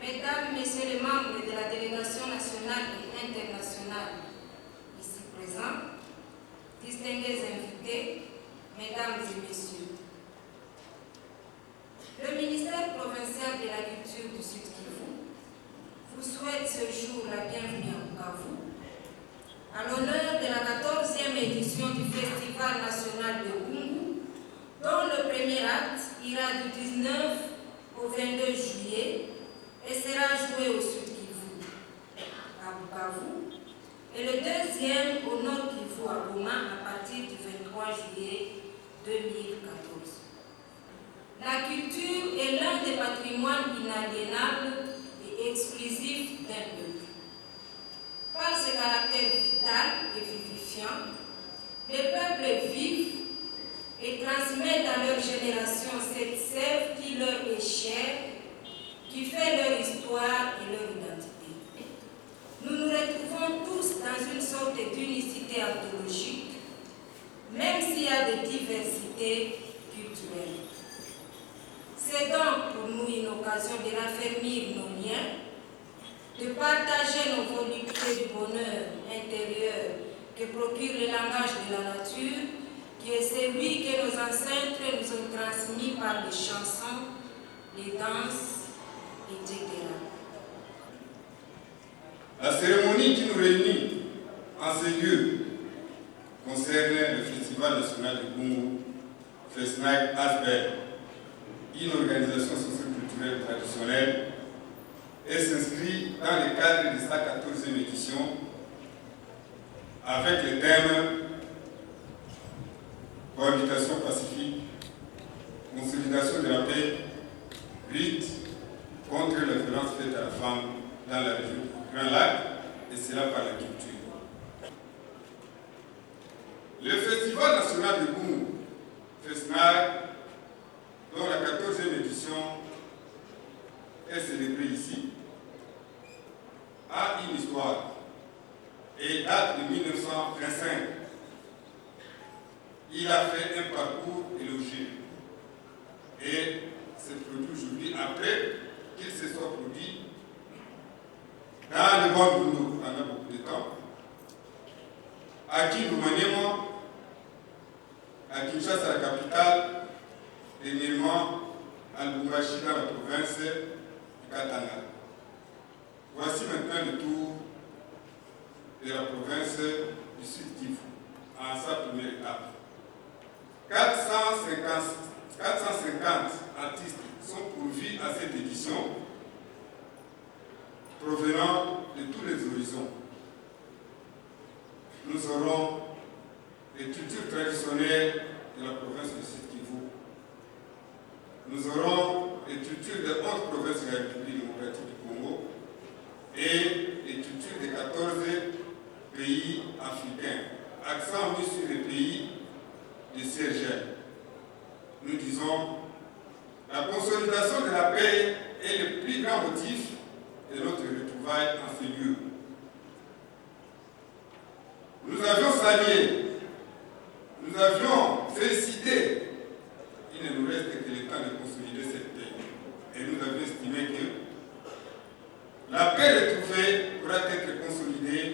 Mesdames, Messieurs les membres de la délégation nationale et internationale ici présents, distingués invités, Mesdames et Messieurs, le ministère provincial de la culture du Sud Kivu vous souhaite ce jour la bienvenue à Bukavu, à l'honneur de la 14e édition du Festival national de Gungu, dont le premier acte ira du 19 au 22 juillet et sera joué au Sud Kivu, à Bukavu, et le deuxième au Nord Kivu à Goma à partir du 23 juillet 2014. La culture est l'un des patrimoines inaliénables et exclusifs d'un peuple. Par ses caractères vital et vivifiant, les peuples vivent et transmettent à leur génération cette sève qui leur est chère, qui fait leur histoire et leur identité. Nous nous retrouvons tous dans une sorte d'unicité anthologique, même s'il y a des diversités culturelles. C'est donc pour nous une occasion de raffermir nos liens, de partager nos voluptés du bonheur intérieur que procure le langage de la nature, qui est celui que nos ancêtres nous ont transmis par les chansons, les danses, etc. La cérémonie qui nous réunit en ces lieux concerne le Festival national de Gungu, Fesnac Asbel, une organisation socio-culturelle traditionnelle, et s'inscrit dans le cadre de sa 14e édition avec le thème cohabitation pacifique, consolidation de la paix, lutte contre la violence faite à la femme dans la région du Grand Lac, et cela par la culture. Le Festival national de Gungu, Fesnac, dont la 14e édition est célébrée ici, a une histoire et date de 1925. Il a fait un parcours élogieux et se produit aujourd'hui après qu'il se soit produit dans le monde où nous pendant beaucoup de temps. À Kinshasa, à Kinshasa, la capitale, dernièrement à Lubumbashi dans la province du Katanga. Voici maintenant le tour de la province du Sud Kivu en sa première étape. 450 artistes sont pourvus à cette édition, provenant de tous les horizons. Nous aurons les cultures traditionnelles de la province du Sud Kivu. Nous aurons les cultures de 11 provinces de la République démocratique du Congo et les cultures de 14 pays africains, accent mis sur les pays de CIRGL. Nous disons, la consolidation de la paix est le plus grand motif de notre retrouvaille en ces lieux. Nous avions salué, nous avions félicité. Il ne nous reste que le temps de consolider cette paix. Et nous avions estimé que la paix retrouvée pourra être consolidée,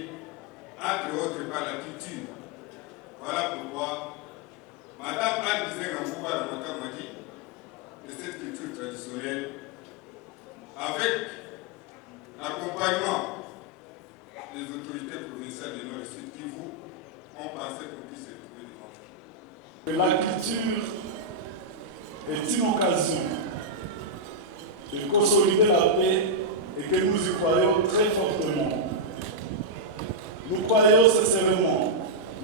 entre autres par la culture. Voilà pourquoi Madame Anne Bizengamouba Ramaka m'a dit de cette culture traditionnelle, avec l'accompagnement des autorités provinciales de Nord et Sud Kivu, on pensait qu'on puisse se trouver devant. La culture est une occasion de consolider la paix et que nous y croyons très fortement. Nous croyons sincèrement,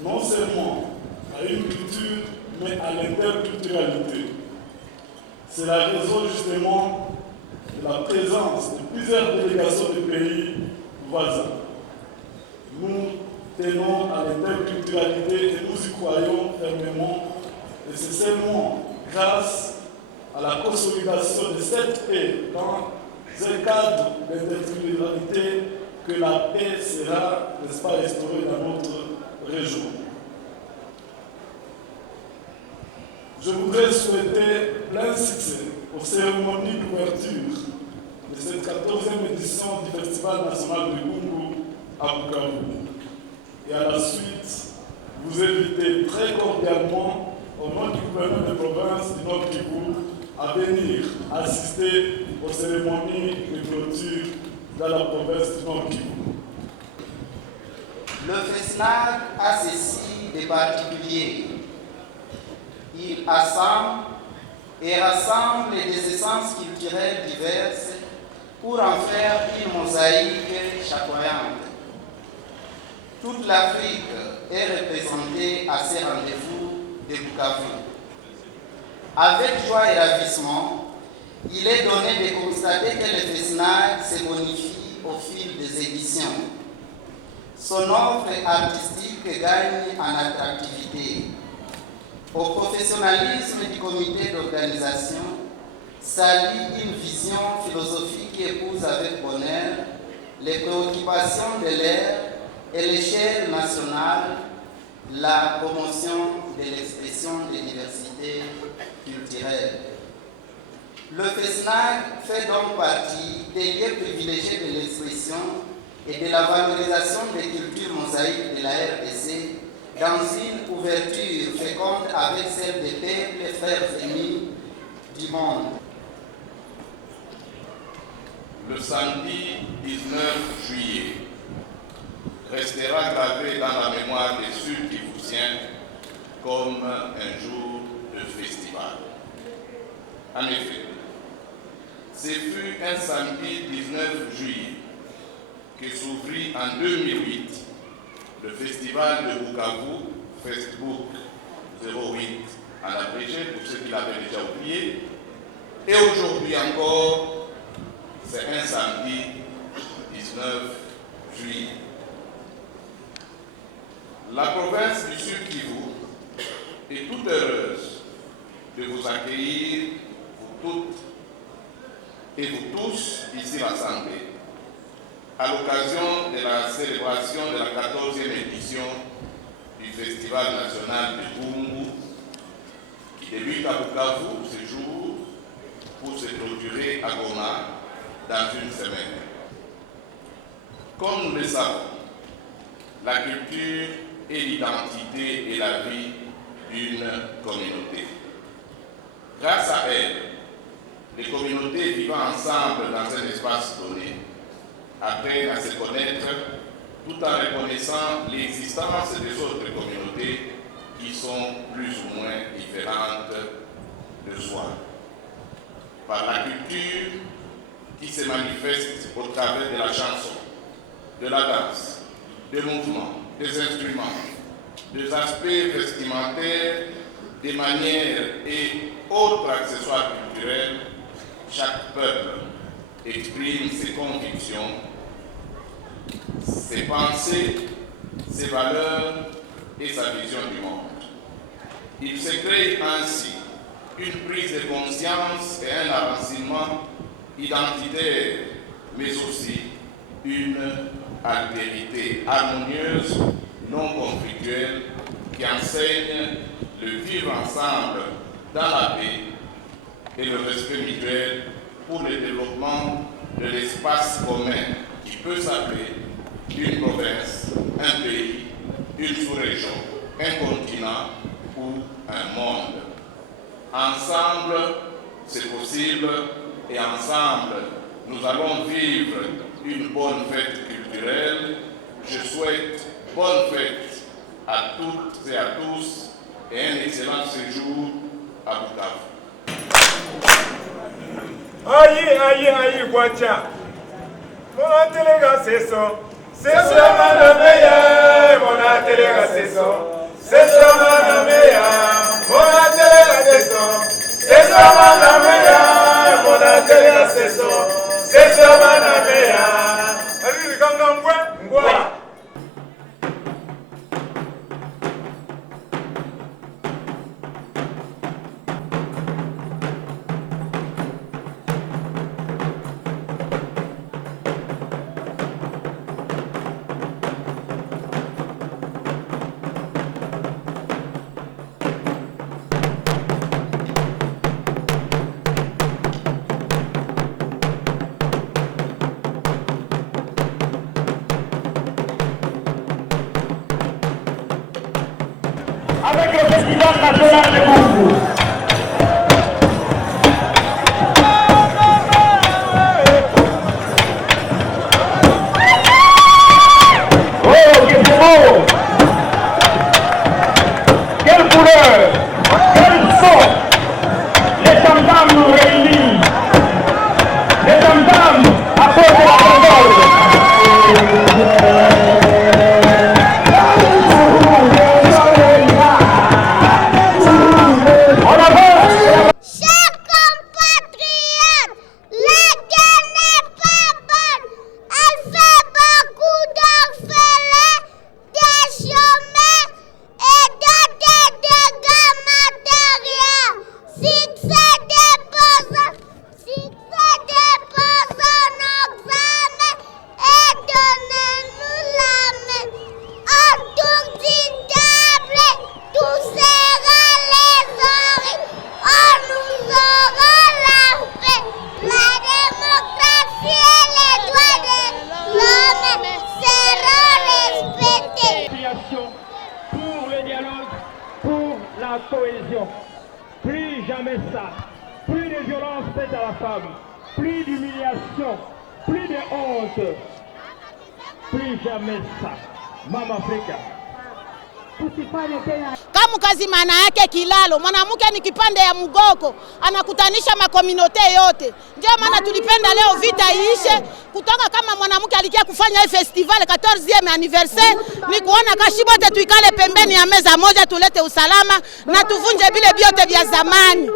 non seulement à une culture, mais à l'interculturalité. C'est la raison justement de la présence de plusieurs délégations de pays voisins. Nous tenons à l'interculturalité et nous y croyons fermement, et c'est seulement grâce à la consolidation de cette paix dans un cadre d'interculturalité que la paix sera, n'est-ce pas, instaurée dans notre région. Je voudrais souhaiter plein succès aux cérémonies d'ouverture de cette 14e édition du Festival national de Gungu à Bukavu. Et à la suite, vous invitez très cordialement, au nom du gouvernement de province du Nord Kivu, à venir assister aux cérémonies de clôture dans la province du Nord Kivu. Le FESNAC a ceci de particulier. Il assemble et rassemble des essences culturelles diverses pour en faire une mosaïque chatoyante. Toute l'Afrique est représentée à ces rendez-vous de Bukavu. Avec joie et ravissement, il est donné de constater que le FESNAC se bonifie au fil des éditions. Son offre artistique gagne en attractivité. Au professionnalisme du comité d'organisation s'allie une vision philosophique qui épouse avec bonheur les préoccupations de l'ère et l'échelle nationale, la promotion de l'expression des diversités culturelles. Le FESNAC fait donc partie des lieux privilégiés de l'expression et de la valorisation des cultures mosaïques de la RDC dans une ouverture féconde avec celle des peuples frères ennemis du monde. Le samedi 19 juillet restera gravé dans la mémoire des Sud-Kivusiens comme un jour de festival. En effet, ce fut un samedi 19 juillet que s'ouvrit en 2008 le festival de Bukavu, Facebook 08 en abrégé, pour ceux qui l'avaient déjà oublié. Et aujourd'hui encore, c'est un samedi 19 juillet. La province du Sud Kivu est toute heureuse de vous accueillir, vous toutes et vous tous ici rassemblés, à l'occasion de la célébration de la 14e édition du Festival national de Gungu, qui débute à Bukavu ce jour pour se clôturer à Goma dans une semaine. Comme nous le savons, la culture est l'identité et la vie d'une communauté. Grâce à elle, les communautés vivant ensemble dans un espace donné apprennent à se connaître tout en reconnaissant l'existence des autres communautés qui sont plus ou moins différentes de soi. Par la culture qui se manifeste au travers de la chanson, de la danse, des mouvements, des instruments, des aspects vestimentaires, des manières et autres accessoires culturels, chaque peuple exprime ses convictions, ses pensées, ses valeurs et sa vision du monde. Il se crée ainsi une prise de conscience et un enracinement identitaire, mais aussi une altérité harmonieuse, non conflictuelle, qui enseigne le vivre ensemble dans la paix et le respect mutuel pour le développement de l'espace commun qui peut s'appeler une province, un pays, une sous-région, un continent ou un monde. Ensemble, c'est possible et ensemble, nous allons vivre une bonne fête culturelle. Je souhaite bonne fête à toutes et à tous et un excellent séjour à Bukavu. Aïe, aïe, aïe, Guacha. Monatelega seso, seso mana meya, monatelega seso, seso mana meya, monatelega seso, seso mana meya, monatelega seso, seso mana meya. Ali kanga ngwa. Avec le Festival national de Congo. Oh, que c'est beau! Quelle couleur! Quel son! Les tam-tams nous réunissent. Les tam-tams apportent la parole. Pour le dialogue, pour la cohésion. Plus jamais ça. Plus de violence faite à la femme. Plus d'humiliation. Plus de honte. Plus jamais ça. Mama Afrika. Kama kazi maana yake kilalo, mwanamke ni kipande ya mgoko, anakutanisha makominote yote. Ndio maana tulipenda leo vita iishe, kutoka kama mwanamke alikia kufanya hii festival 14e anniversaire, ni kuona kashibote tuikale pembeni ya meza moja, tulete usalama na tuvunje vile vyote vya zamani.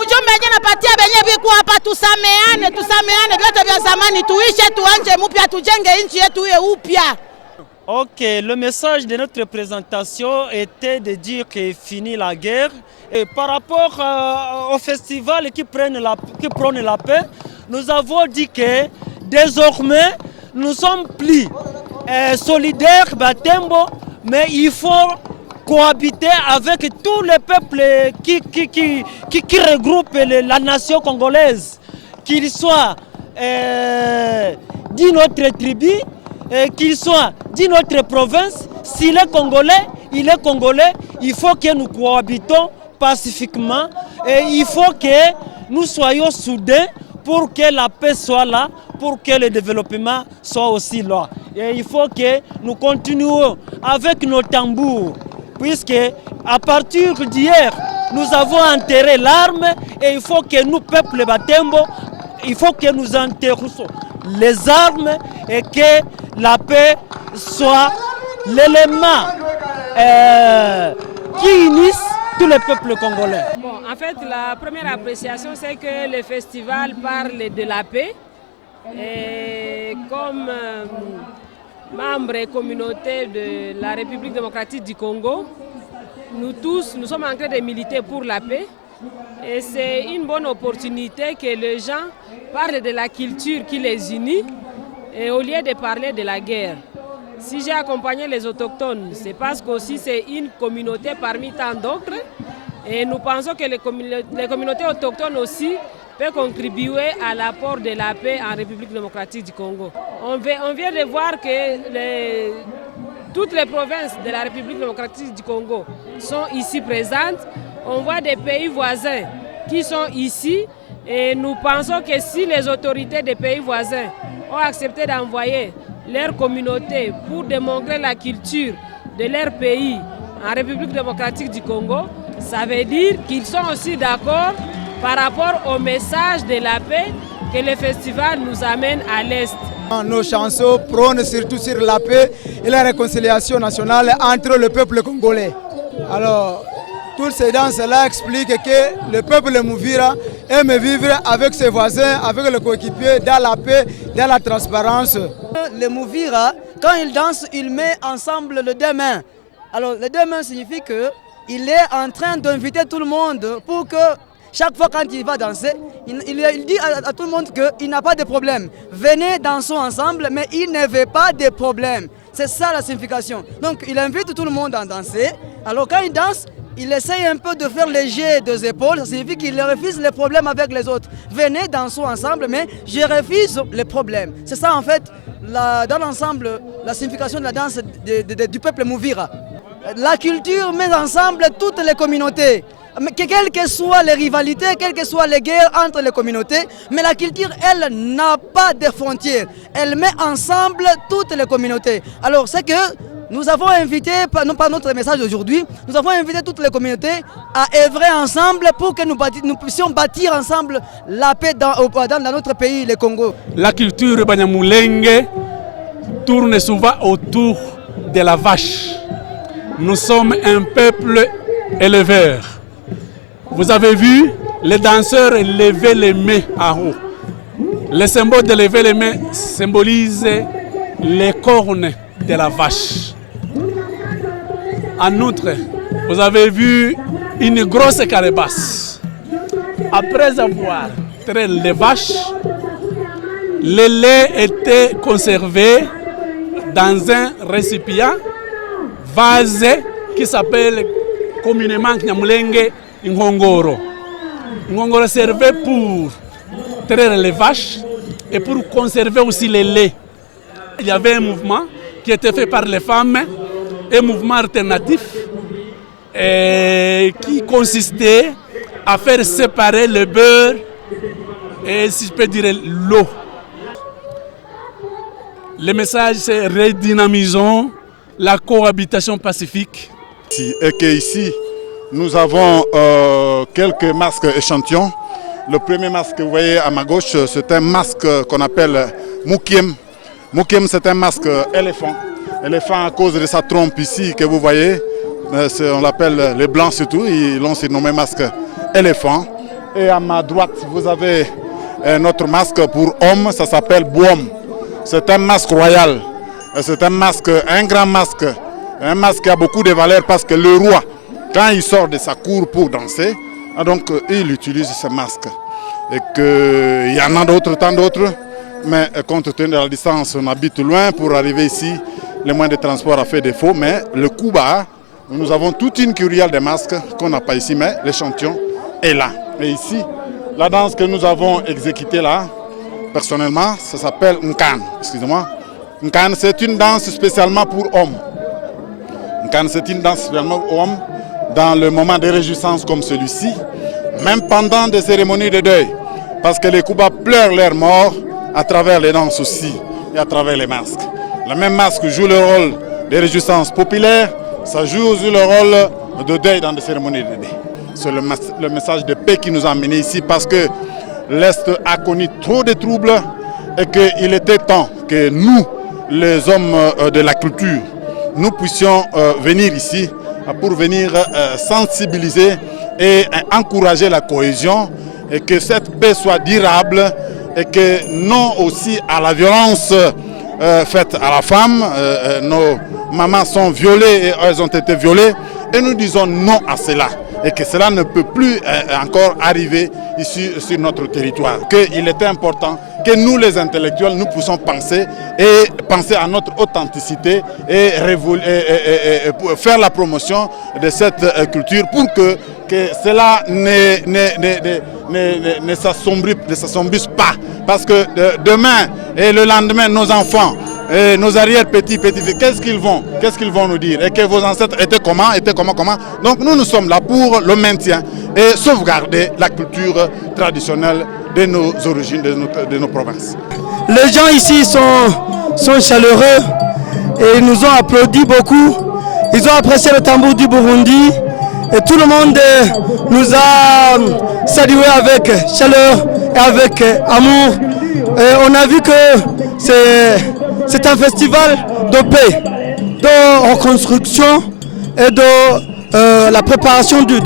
Ujumbe yenyewe napatia benye biku hapa, tusameane vyote vya zamani tuishe, tuanje mpya, tujenge nchi yetu iwe upya. Ok, le message de notre présentation était de dire qu'il finit la guerre. Et par rapport au festival qui prône la paix, nous avons dit que désormais nous sommes plus solidaires, Batembo, mais il faut cohabiter avec tous les peuples qui regroupent la nation congolaise, qu'ils soient d'une autre tribu, qu'il soit d'une autre province. S'il est congolais, il faut que nous cohabitons pacifiquement et il faut que nous soyons soudés pour que la paix soit là, pour que le développement soit aussi là. Et il faut que nous continuions avec nos tambours, puisque à partir d'hier, nous avons enterré l'arme et il faut que nous, peuple Batembo, il faut que nous enterrons les armes et que la paix soit l'élément qui unisse tous les peuples congolais. Bon, en fait, la première appréciation, c'est que le festival parle de la paix. Et comme membre et communauté de la République démocratique du Congo, nous tous, nous sommes en train de militer pour la paix. Et c'est une bonne opportunité que les gens parlent de la culture qui les unit et au lieu de parler de la guerre. Si j'ai accompagné les autochtones, c'est parce qu'aussi c'est une communauté parmi tant d'autres. Et nous pensons que les communautés autochtones aussi peuvent contribuer à l'apport de la paix en République démocratique du Congo. On vient de voir que toutes les provinces de la République démocratique du Congo sont ici présentes. On voit des pays voisins qui sont ici et nous pensons que si les autorités des pays voisins ont accepté d'envoyer leur communauté pour démontrer la culture de leur pays en République démocratique du Congo, ça veut dire qu'ils sont aussi d'accord par rapport au message de la paix que le festival nous amène à l'Est. Nos chansons prônent surtout sur la paix et la réconciliation nationale entre le peuple congolais. Alors, toutes ces danses-là expliquent que le peuple Mouvira aime vivre avec ses voisins, avec les coéquipiers, dans la paix, dans la transparence. Le Mouvira, quand il danse, il met ensemble les deux mains. Alors, les deux mains signifie qu'il est en train d'inviter tout le monde pour que chaque fois quand il va danser, il dit à tout le monde qu'il n'a pas de problème. Venez dansons ensemble, mais il ne veut pas de problème. C'est ça la signification. Donc il invite tout le monde à danser. Alors quand il danse, il essaye un peu de faire léger des épaules. Ça signifie qu'il refuse les problèmes avec les autres. Venez dansons ensemble, mais je refuse les problèmes. C'est ça en fait, dans l'ensemble, la signification de la danse du peuple Mouvira. La culture met ensemble toutes les communautés. Quelles que soient les rivalités, quelles que soient les guerres entre les communautés, mais la culture, elle, n'a pas de frontières. Elle met ensemble toutes les communautés. Alors, c'est que nous avons invité, non pas notre message aujourd'hui, nous avons invité toutes les communautés à œuvrer ensemble pour que nous puissions bâtir ensemble la paix dans notre pays, le Congo. La culture Banyamulenge tourne souvent autour de la vache. Nous sommes un peuple éleveur. Vous avez vu, les danseurs lever les mains en haut. Le symbole de lever les mains symbolise les cornes de la vache. En outre, vous avez vu une grosse calebasse. Après avoir trait les vaches, le lait était conservé dans un récipient, vase, qui s'appelle communément Nyamulenge Ngongoro. Ngongoro servait pour traire les vaches et pour conserver aussi le lait. Il y avait un mouvement qui était fait par les femmes, un mouvement alternatif qui consistait à faire séparer le beurre et, si je peux dire, l'eau. Le message, c'est redynamisons la cohabitation pacifique. Et qu'ici, nous avons quelques masques échantillons. Le premier masque que vous voyez à ma gauche, c'est un masque qu'on appelle Mukiem. Mukiem, c'est un masque éléphant. Éléphant à cause de sa trompe ici que vous voyez. On l'appelle les blancs surtout, ils l'ont surnommé masque éléphant. Et à ma droite, vous avez notre masque pour homme, ça s'appelle Bouom. C'est un masque royal. C'est un masque, un grand masque. Un masque qui a beaucoup de valeur parce que le roi, quand il sort de sa cour pour danser, donc il utilise ce masque. Et qu'il y en a d'autres, tant d'autres, mais compte tenu de la distance, on habite loin pour arriver ici. Les moyens de transport a fait défaut, mais le Kuba, nous avons toute une kyrielle de masques qu'on n'a pas ici, mais l'échantillon est là. Et ici, la danse que nous avons exécutée là, personnellement, ça s'appelle Nkan. Excusez-moi. Nkan, c'est une danse spécialement pour hommes. Nkan, c'est une danse spécialement pour hommes dans le moment de réjouissance comme celui-ci, même pendant des cérémonies de deuil, parce que les Kuba pleurent leurs morts à travers les danses aussi et à travers les masques. Le même masque joue le rôle de réjouissance populaire, ça joue aussi le rôle de deuil dans des cérémonies de deuil. C'est le message de paix qui nous a amenés ici parce que l'Est a connu trop de troubles et qu'il était temps que nous, les hommes de la culture, nous puissions venir ici pour venir sensibiliser et encourager la cohésion et que cette paix soit durable et que non aussi à la violence faite à la femme. Nos mamans sont violées et elles ont été violées et nous disons non à cela et que cela ne peut plus encore arriver ici sur notre territoire. Il était important que nous les intellectuels nous puissions penser à notre authenticité et faire la promotion de cette culture pour que cela ne s'assombrisse pas. Parce que demain et le lendemain, nos enfants, et nos arrière-petits-petits, qu'est-ce qu'ils vont nous dire? Et que vos ancêtres étaient comment? Donc nous sommes là pour le maintien et sauvegarder la culture traditionnelle de nos origines, de nos provinces. Les gens ici sont chaleureux et ils nous ont applaudi beaucoup. Ils ont apprécié le tambour du Burundi et tout le monde nous a salués avec chaleur et avec amour. Et on a vu que c'est un festival de paix, de reconstruction et de la préparation du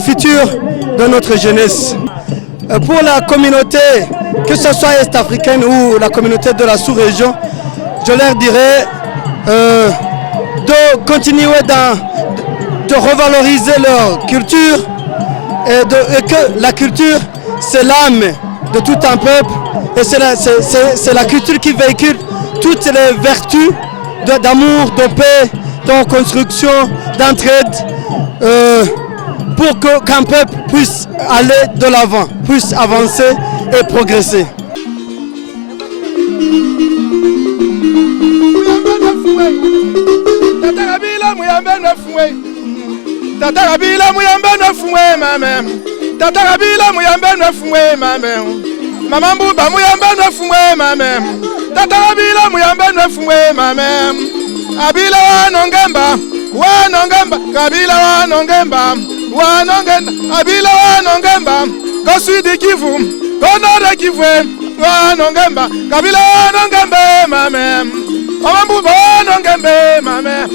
futur de notre jeunesse. Pour la communauté, que ce soit est-africaine ou la communauté de la sous-région, je leur dirais de continuer de revaloriser leur culture et que la culture, c'est l'âme de tout un peuple et c'est la culture qui véhicule toutes les vertus d'amour, de paix, de construction, d'entraide pour qu'un peuple puisse aller de l'avant, puisse avancer et progresser. Tatarabila muyambe no fuwe mame. Tatarabila muyambe no fuwe mame. Mama mbuba muyambe no fuwe mame. Tatarabila muyambe no fuwe mame. Abila wa nongemba, kabila wa nongemba, abila wa nongemba, kosudi Kivu, konore Kivu, wa nongemba, kabila wa nongembe mame. Mama mbuba wa nongembe mame.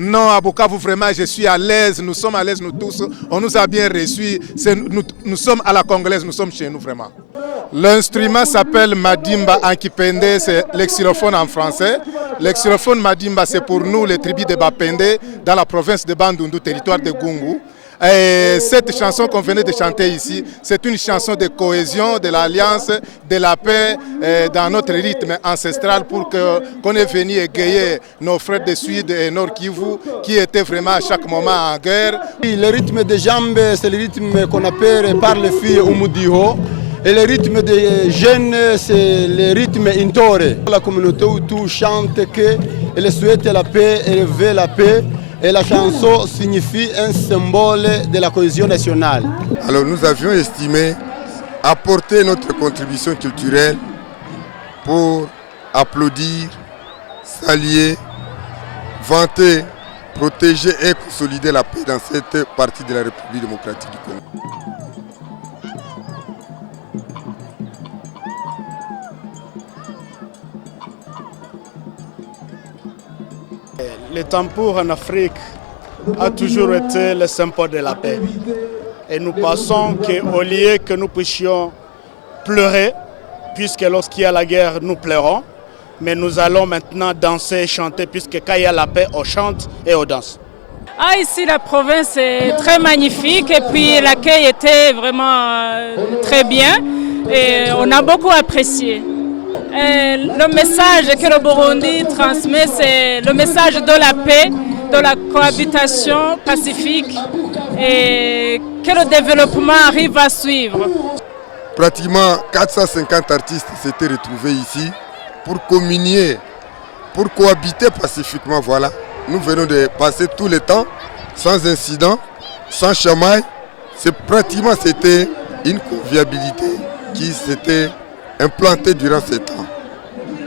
Non, à Bukavu, vraiment, je suis à l'aise. Nous sommes à l'aise, nous tous. On nous a bien reçus. Nous sommes à la congolaise, nous sommes chez nous, vraiment. L'instrument s'appelle Madimba Ankipende, c'est le xylophone en français. Le xylophone Madimba, c'est pour nous, les tribus de Bapende, dans la province de Bandundu, territoire de Gungu. Et cette chanson qu'on venait de chanter ici, c'est une chanson de cohésion, de l'alliance, de la paix dans notre rythme ancestral pour qu'on ait venu égayer nos frères de Sud et Nord Kivu qui étaient vraiment à chaque moment en guerre. Le rythme des jambes, c'est le rythme qu'on appelle par les filles Umudiho. Et le rythme des jeunes, c'est le rythme Intore. La communauté Hutu chante qu'elle souhaite la paix, elle veut la paix. Et la chanson signifie un symbole de la cohésion nationale. Alors nous avions estimé apporter notre contribution culturelle pour applaudir, saluer, vanter, protéger et consolider la paix dans cette partie de la République démocratique du Congo. Le tambour en Afrique a toujours été le symbole de la paix. Et nous pensons qu'au lieu que nous puissions pleurer, puisque lorsqu'il y a la guerre, nous pleurons, mais nous allons maintenant danser et chanter, puisque quand il y a la paix, on chante et on danse. Ah, ici, la province est très magnifique et puis l'accueil était vraiment très bien et on a beaucoup apprécié. Le message que le Burundi transmet, c'est le message de la paix, de la cohabitation pacifique et que le développement arrive à suivre. Pratiquement 450 artistes s'étaient retrouvés ici pour communier, pour cohabiter pacifiquement. Voilà. Nous venons de passer tout le temps sans incident, sans chamaille. C'était une convivialité qui s'était implantée durant ces temps.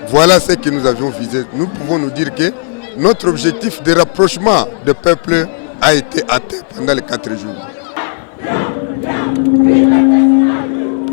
Voilà ce que nous avions visé. Nous pouvons nous dire que notre objectif de rapprochement des peuples a été atteint pendant les 4 jours.